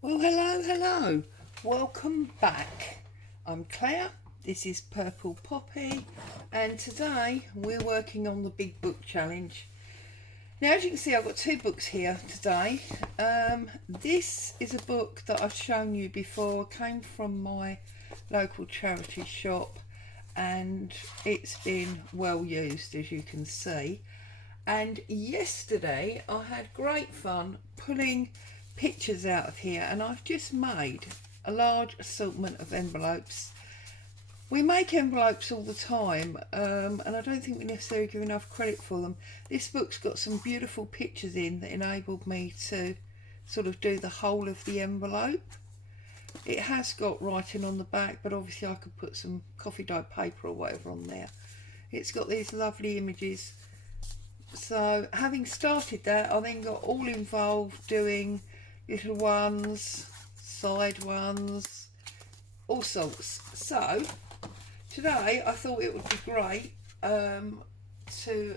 Well, hello, hello. Welcome back. I'm Claire. This is Purple Poppy, and today we're working on the Big Book Challenge. Now, as you can see, I've got two books here today. This is a book that I've shown you before. It came from my local charity shop, and it's been well used, as you can see. And yesterday I had great fun pulling pictures out of here, and I've just made a large assortment of envelopes. We make envelopes all the time, and I don't think we necessarily give enough credit for them. This book's got some beautiful pictures in that enabled me to sort of do the whole of the envelope. It has got writing on the back, but obviously I could put some coffee dyed paper or whatever on there. It's got these lovely images. So having started that, I then got all involved doing little ones, side ones, all sorts. So today I thought it would be great to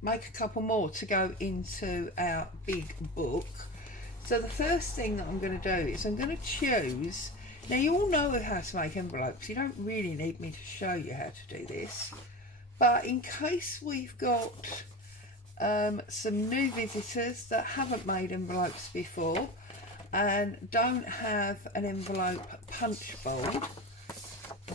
make a couple more to go into our big book. So the first thing that I'm going to do is I'm going to choose. Now, you all know how to make envelopes. You don't really need me to show you how to do this. But in case we've got some new visitors that haven't made envelopes before and don't have an envelope punch board,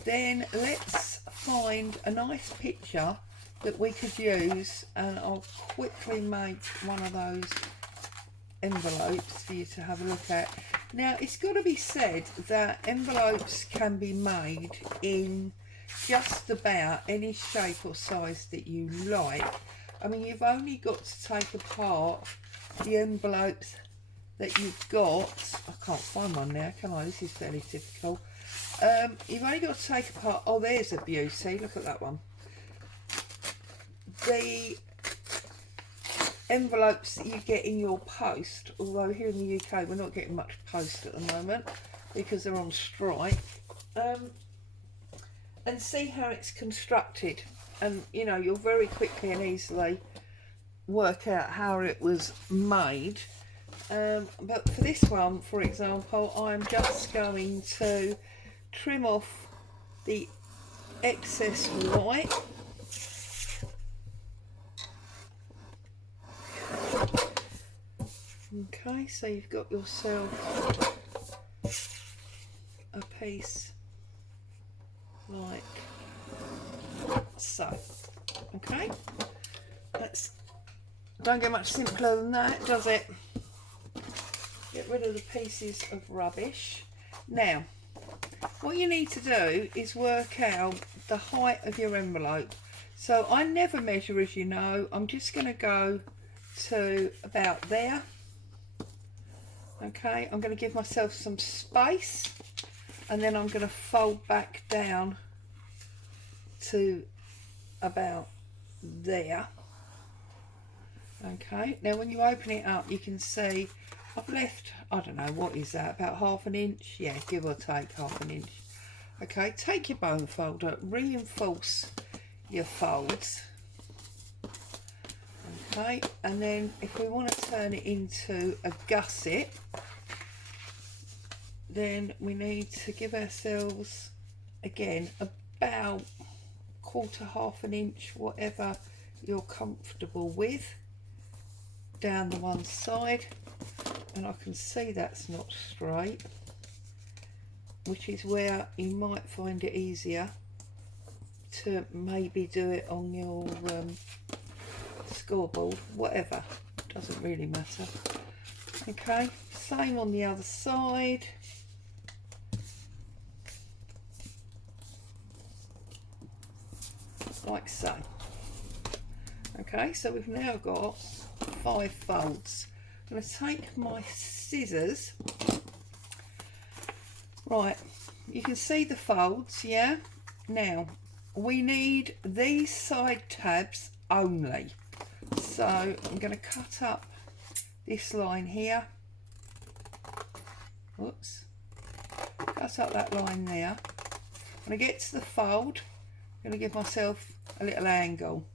then let's find a nice picture that we could use, and I'll quickly make one of those envelopes for you to have a look at. Now, it's got to be said that envelopes can be made in just about any shape or size that you like. I mean, you've only got to take apart the envelopes that you've got. I can't find one now, can I? This is fairly difficult. You've only got to take apart, oh, there's a beauty, look at that one. The envelopes that you get in your post, although here in the UK we're not getting much post at the moment because they're on strike. And see how it's constructed, and you know, you'll very quickly and easily work out how it was made. But for this one, for example, I'm just going to trim off the excess white. Okay, so you've got yourself a piece like so. Okay, don't get much simpler than that, does it? Get rid of the pieces of rubbish. Now, what you need to do is work out the height of your envelope. So I never measure, as you know. I'm just going to go to about there. Okay, I'm going to give myself some space, and then I'm going to fold back down to about there. Okay, now when you open it up, you can see I've left, I don't know, what is that, about ½ inch? Yeah, give or take ½ inch. Okay, take your bone folder, reinforce your folds. Okay, and then if we want to turn it into a gusset, then we need to give ourselves, again, about ½ inch, whatever you're comfortable with, down the one side. And I can see that's not straight, which is where you might find it easier to maybe do it on your scoreboard, whatever, doesn't really matter. Okay, same on the other side. Like so. Okay, so we've now got 5 folds. I'm going to take my scissors. Right, you can see the folds, yeah? Now, we need these side tabs only. So I'm going to cut up this line here. Whoops. Cut up that line there. When I get to the fold, I'm going to give myself a little angle,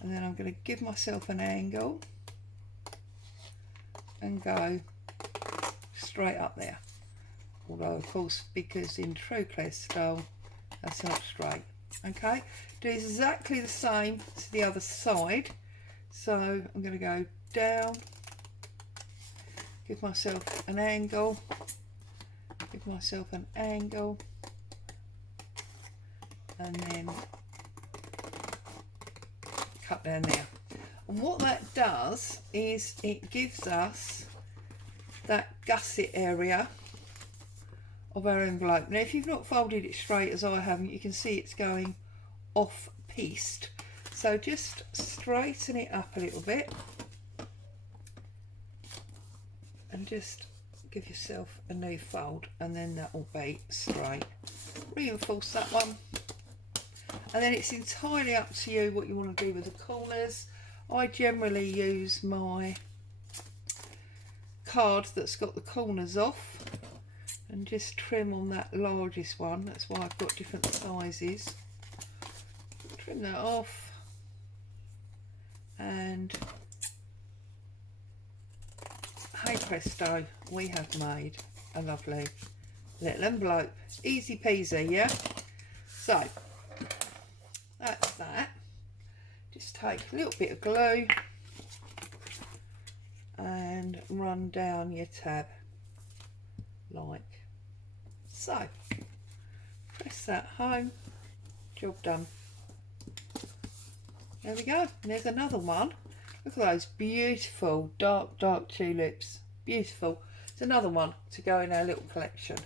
and then I'm going to give myself an angle and go straight up there. Although of course, because in true Claire style, that's not straight. Okay, do exactly the same to the other side. So I'm going to go down, give myself an angle, give myself an angle, and then cut down there. And what that does is it gives us that gusset area of our envelope. Now if you've not folded it straight as I haven't, you can see it's going off pieced, so just straighten it up a little bit and just give yourself a new fold, and then that will be straight. Reinforce that one, and then it's entirely up to you what you want to do with the corners. I generally use my card that's got the corners off and just trim on that largest one. That's why I've got different sizes. Trim that off, and hey presto, we have made a lovely little envelope. Easy peasy, yeah? So that's that. Just take a little bit of glue and run down your tab like so. Press that home, job done. There we go. And there's another one. Look at those beautiful dark tulips. Beautiful. It's another one to go in our little collection.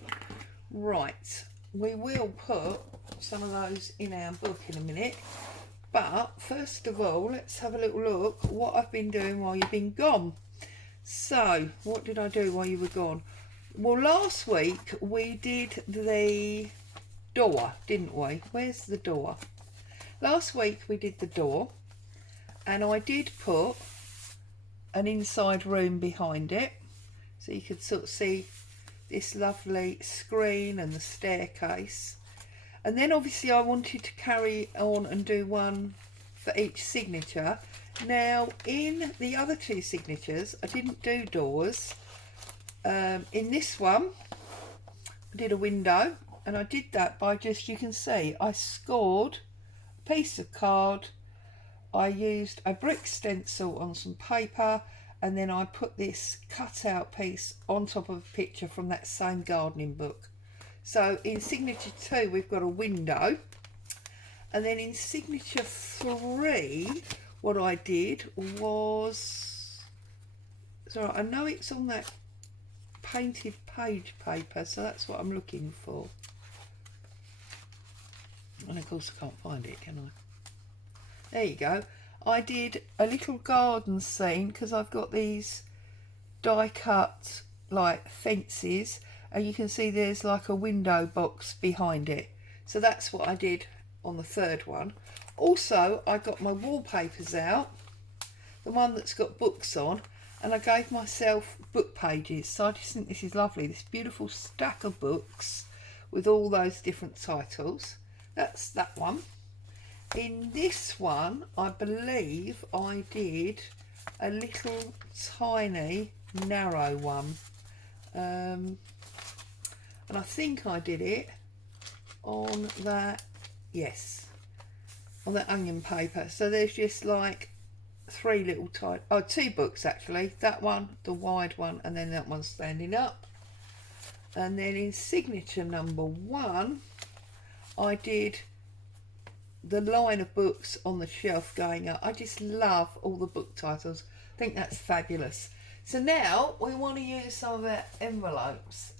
Right, we will put some of those in our book in a minute, but first of all let's have a little look what I've been doing while you've been gone. So what did I do while you were gone? Well, last week we did the door, didn't we? Where's the door? Last week we did the door, and I did put an inside room behind it, so you could sort of see this lovely screen and the staircase. And then obviously I wanted to carry on and do one for each signature. Now in the other two signatures I didn't do doors. In this one I did a window, and I did that by just, you can see I scored a piece of card, I used a brick stencil on some paper, and then I put this cutout piece on top of a picture from that same gardening book. So in signature 2 we've got a window, and then in signature 3 what I did was, so I know it's on that painted page paper, so that's what I'm looking for, and of course I can't find it, can I? There you go. I did a little garden scene because I've got these die cut like fences, and you can see there's like a window box behind it, so that's what I did on the third one. Also I got my wallpapers out, the one that's got books on, and I gave myself book pages. So I just think this is lovely, this beautiful stack of books with all those different titles. That's that one. In this one I believe I did a little tiny narrow one, and I think I did it on that, yes, on that onion paper. So there's just like three little two books actually, that one, the wide one, and then that one standing up. And then in signature number 1 I did the line of books on the shelf going up. I just love all the book titles, I think that's fabulous. So now we want to use some of our envelopes.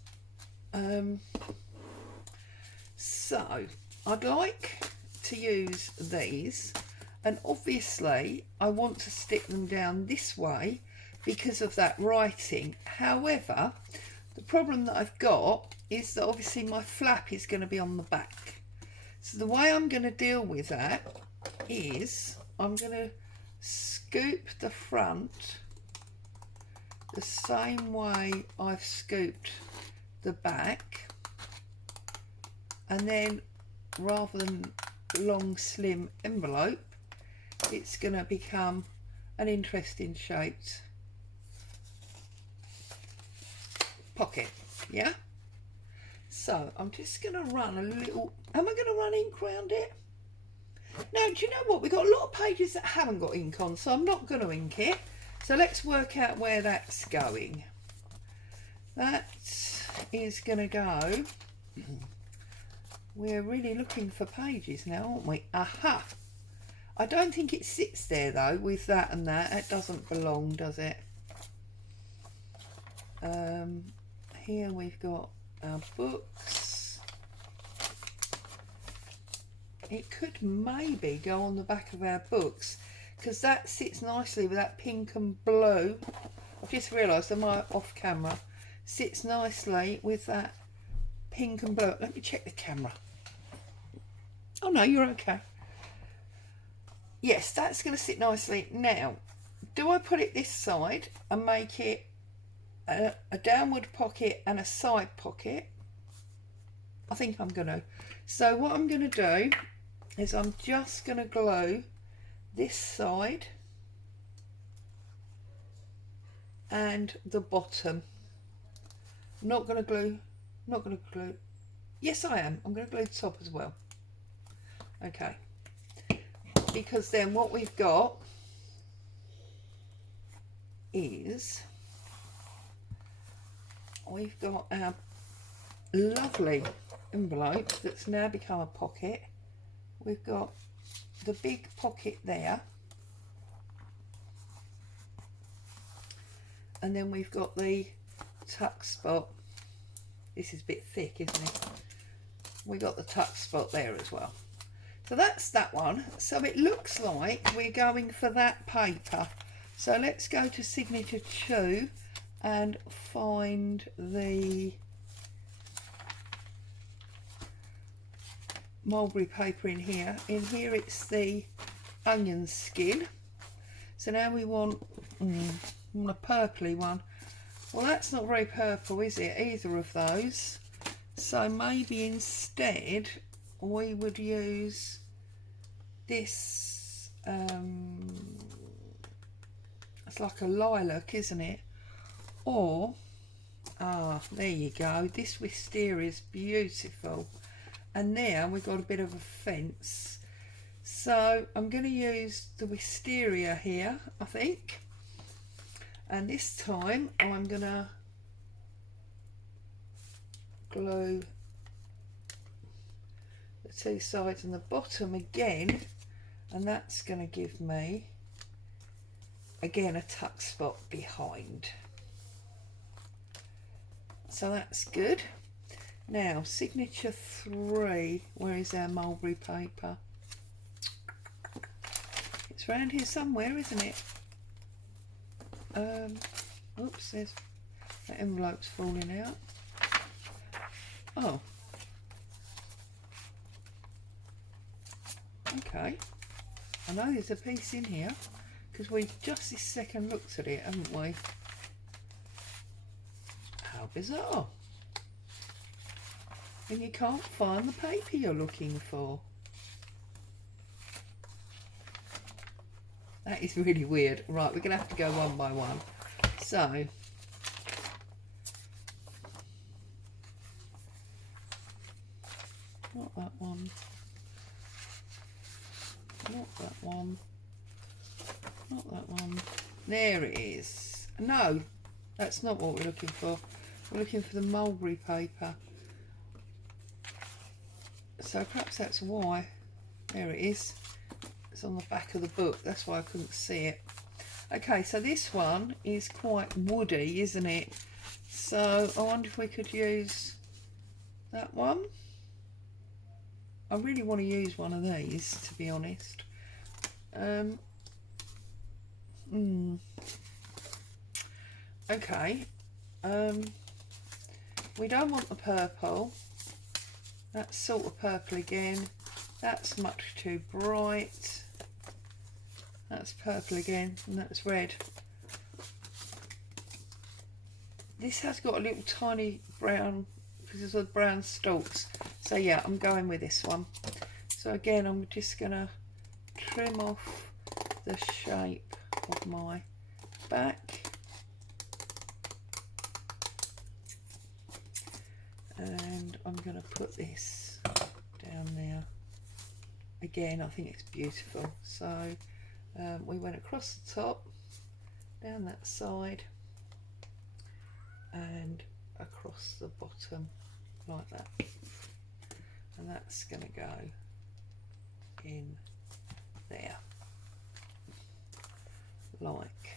So I'd like to use these, and obviously I want to stick them down this way because of that writing. However, the problem that I've got is that obviously my flap is going to be on the back. So the way I'm going to deal with that is I'm going to scoop the front the same way I've scooped the back, and then rather than long slim envelope, it's going to become an interesting shaped pocket. Yeah. So I'm just going to run a little. Am I going to run ink around it? Now, do you know what? We've got a lot of pages that haven't got ink on, so I'm not going to ink it. So let's work out where that's going. That is going to go. We're really looking for pages now, aren't we? Aha! I don't think it sits there though with that and that. It doesn't belong, does it? Here we've got our books. It could maybe go on the back of our books because that sits nicely with that pink and blue. I've just realised that my off camera sits nicely with that pink and blue. Let me check the camera. Oh no, you're okay. Yes, that's going to sit nicely. Now, do I put it this side and make it a downward pocket and a side pocket? I think I'm going to. So what I'm going to do is I'm just going to glue this side and the bottom. Not going to glue. Yes, I am. I'm going to glue the top as well. Okay. Because then what we've got is we've got our lovely envelope that's now become a pocket. We've got the big pocket there, and then we've got the tuck spot. This is a bit thick, isn't it? We got the tuck spot there as well. So that's that one. So it looks like we're going for that paper. So let's go to signature 2 and find the mulberry paper in here. In here it's the onion skin. So now we want a purpley one. Well, that's not very purple, is it? Either of those. So maybe instead we would use this. It's like a lilac, isn't it? Or there you go. This wisteria is beautiful. And there we've got a bit of a fence. So I'm going to use the wisteria here, I think. And this time I'm going to glue the 2 sides and the bottom again. And that's going to give me, again, a tuck spot behind. So that's good. Now, signature 3, where is our mulberry paper? It's around here somewhere, isn't it? Oops, there's that envelope's falling out. Oh. Okay. I know there's a piece in here because we just this second looked at it, haven't we? How bizarre. And you can't find the paper you're looking for. That is really weird. Right, we're going to have to go one by one. So, not that one. Not that one. Not that one. There it is. No, that's not what we're looking for. We're looking for the mulberry paper. So perhaps that's why. There it is. It's on the back of the book. That's why I couldn't see it. Okay, so this one is quite woody, isn't it? So I wonder if we could use that one. I really want to use one of these, to be honest. Okay. We don't want the purple. That's sort of purple again. That's much too bright. That's purple again, and that's red. This has got a little tiny brown, because it's a brown stalks. So yeah, I'm going with this one. So again, I'm just gonna trim off the shape of my back. I'm going to put this down there. Again, I think it's beautiful. So we went across the top, down that side, and across the bottom like that. And that's going to go in there, like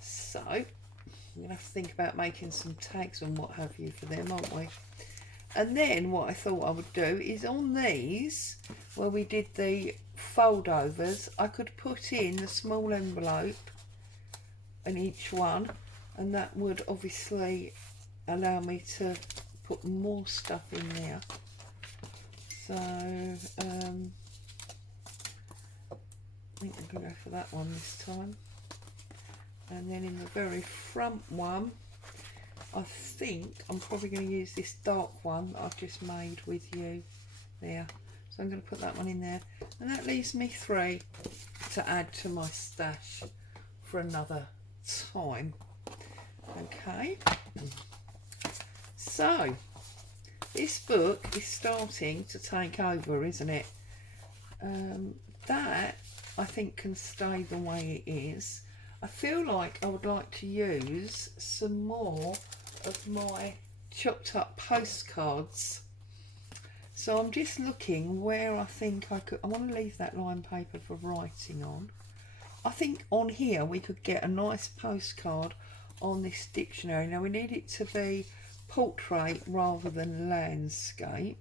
so. We're going to have to think about making some tags and what have you for them, aren't we? And then what I thought I would do is on these, where we did the fold overs, I could put in the small envelope in each one, and that would obviously allow me to put more stuff in there. So I think I'm going to go for that one this time. And then in the very front one, I think I'm probably going to use this dark one that I've just made with you there. So I'm going to put that one in there, and that leaves me 3 to add to my stash for another time. Okay, so this book is starting to take over, isn't it? That I think can stay the way it is. I feel like I would like to use some more of my chopped up postcards. So I'm just looking where I think I want to leave that line paper for writing on. I think on here we could get a nice postcard on this dictionary. Now we need it to be portrait rather than landscape.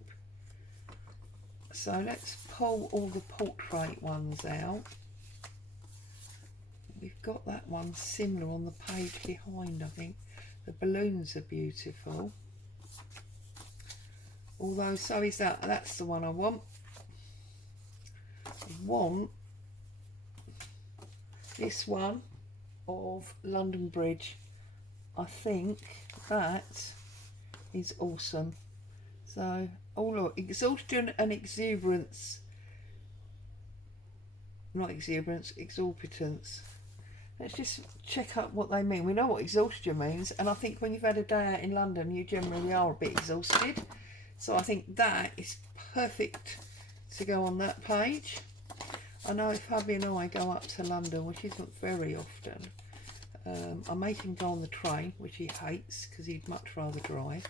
So let's pull all the portrait ones out. We've got that one similar on the page behind, I think. The balloons are beautiful. Although, so is that. That's the one I want. I want this one of London Bridge. I think that is awesome. So, oh look, exhaustion and exuberance. Not exuberance, exorbitance. Let's just check up what they mean. We know what exhaustion means, and I think when you've had a day out in London, you generally are a bit exhausted. So I think that is perfect to go on that page. I know if hubby and I go up to London, which isn't very often, I make him go on the train, which he hates because he'd much rather drive.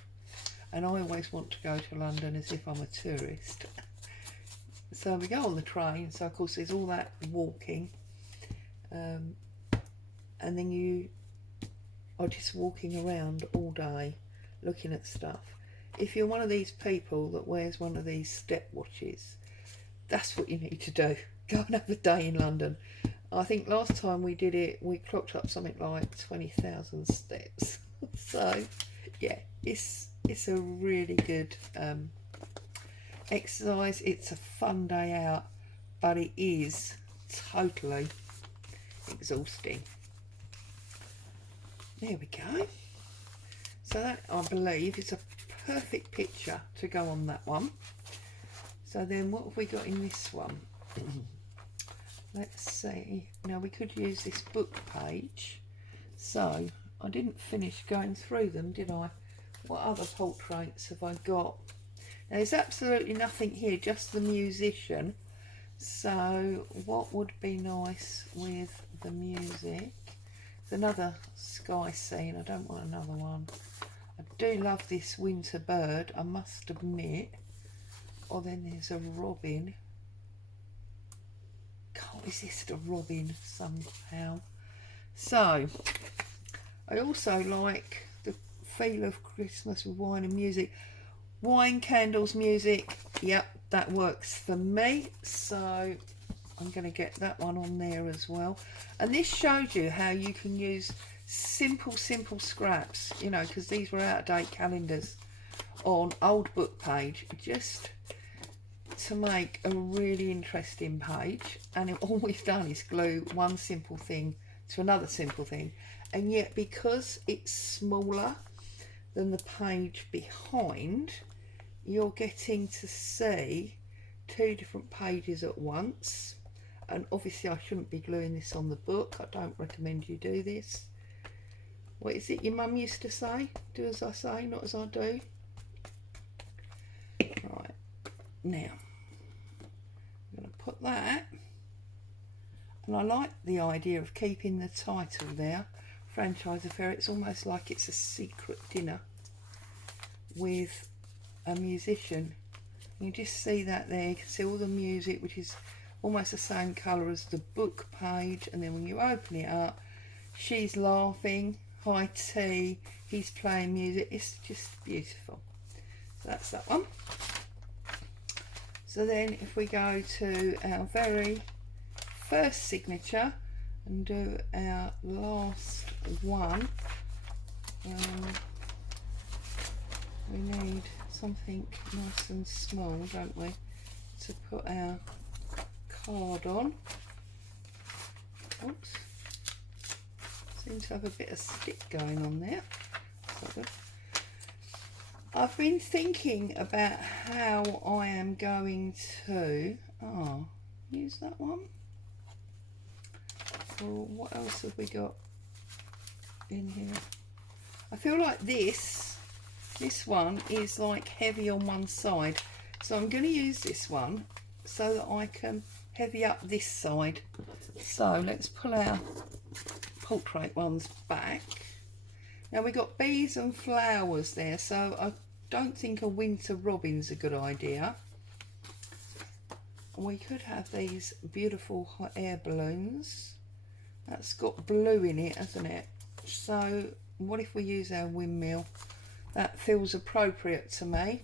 And I always want to go to London as if I'm a tourist. So we go on the train, so of course there's all that walking. And then you are just walking around all day looking at stuff. If you're one of these people that wears one of these stepwatches, that's what you need to do. Go and have a day in London. I think last time we did it, we clocked up something like 20,000 steps. So yeah, it's a really good exercise. It's a fun day out, but it is totally exhausting. There we go. So that, I believe, is a perfect picture to go on that one. So then what have we got in this one? Let's see. Now we could use this book page. So I didn't finish going through them, did I? What other portraits have I got? Now, there's absolutely nothing here, just the musician. So what would be nice with the music? It's another sky scene. I don't want another one. I do love this winter bird, I must admit. Oh, then there's a robin. Can't resist a robin somehow. So I also like the feel of Christmas with wine and music. Wine, candles, music. Yep, that works for me. So I'm going to get that one on there as well. And this shows you how you can use simple scraps, you know, because these were out of date calendars on old book page, just to make a really interesting page. And all we've done is glue one simple thing to another simple thing, and yet because it's smaller than the page behind, you're getting to see 2 different pages at once. And obviously I shouldn't be gluing this on the book. I don't recommend you do this. What is it your mum used to say? Do as I say, not as I do. Right, now I'm going to put that, and I like the idea of keeping the title there, Franchise Affair. It's almost like it's a secret dinner with a musician. You just see that there, you can see all the music, which is almost the same colour as the book page, and then when you open it up, she's laughing, high tea, he's playing music. It's just beautiful. So that's that one. So then if we go to our very first signature and do our last one, we need something nice and small, don't we, to put our card on. Oops, seems to have a bit of stick going on there. So I've been thinking about how I am going to use that one. Or what else have we got in here? I feel like this one is like heavy on one side, so I'm going to use this one so that I can heavy up this side. So let's pull our portrait ones back. Now we've got bees and flowers there, so I don't think a winter robin's a good idea. We could have these beautiful hot air balloons. That's got blue in it, hasn't it? So what if we use our windmill? That feels appropriate to me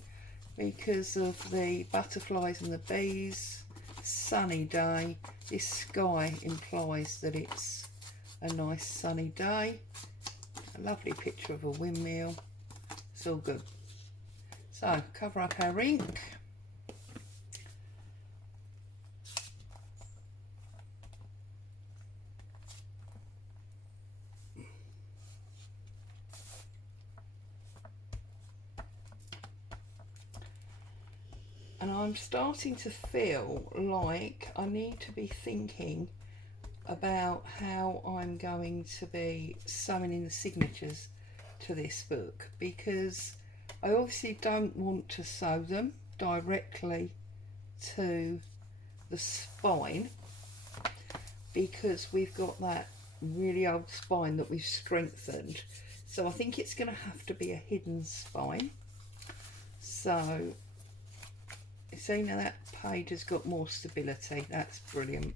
because of the butterflies and the bees. Sunny day. This sky implies that it's a nice sunny day. A lovely picture of a windmill. It's all good. So cover up our ink. And I'm starting to feel like I need to be thinking about how I'm going to be sewing in the signatures to this book, because I obviously don't want to sew them directly to the spine, because we've got that really old spine that we've strengthened. So I think it's going to have to be a hidden spine. So see, now that page has got more stability. That's brilliant.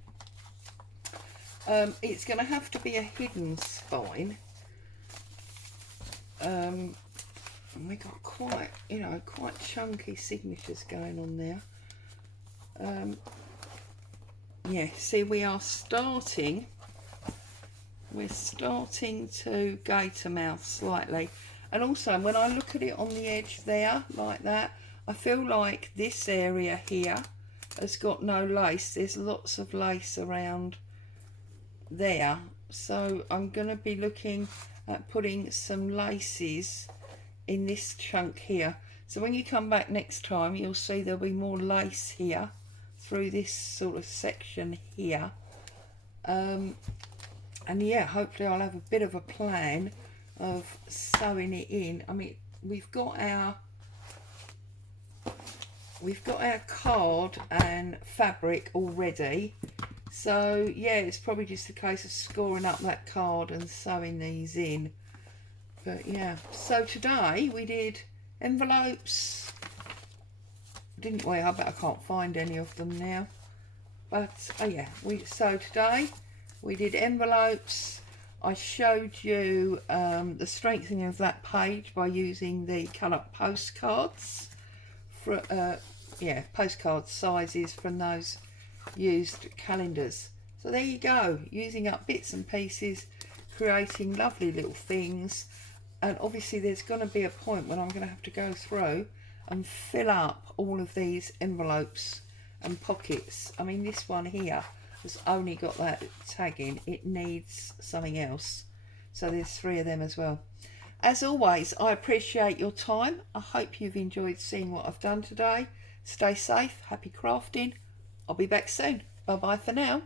It's going to have to be a hidden spine. And we got quite, quite chunky signatures going on there. Yeah, see, we're starting to gator mouth slightly. And also, when I look at it on the edge there, like that, I feel like this area here has got no lace. There's lots of lace around there. So I'm going to be looking at putting some laces in this chunk here. So when you come back next time, you'll see there'll be more lace here through this sort of section here. And yeah, hopefully I'll have a bit of a plan of sewing it in. I mean, we've got our card and fabric already, so yeah, it's probably just a case of scoring up that card and sewing these in. But yeah, so today we did envelopes, didn't we? I bet I can't find any of them now, but oh yeah, so today we did envelopes. I showed you the strengthening of that page by using the colour postcards. For, yeah, postcard sizes from those used calendars. So there you go, using up bits and pieces, creating lovely little things. And obviously there's going to be a point when I'm going to have to go through and fill up all of these envelopes and pockets. I mean, this one here has only got that tag in, it needs something else. So there's 3 of them as well. As always, I appreciate your time. I hope you've enjoyed seeing what I've done today. Stay safe, happy crafting. I'll be back soon. Bye bye for now.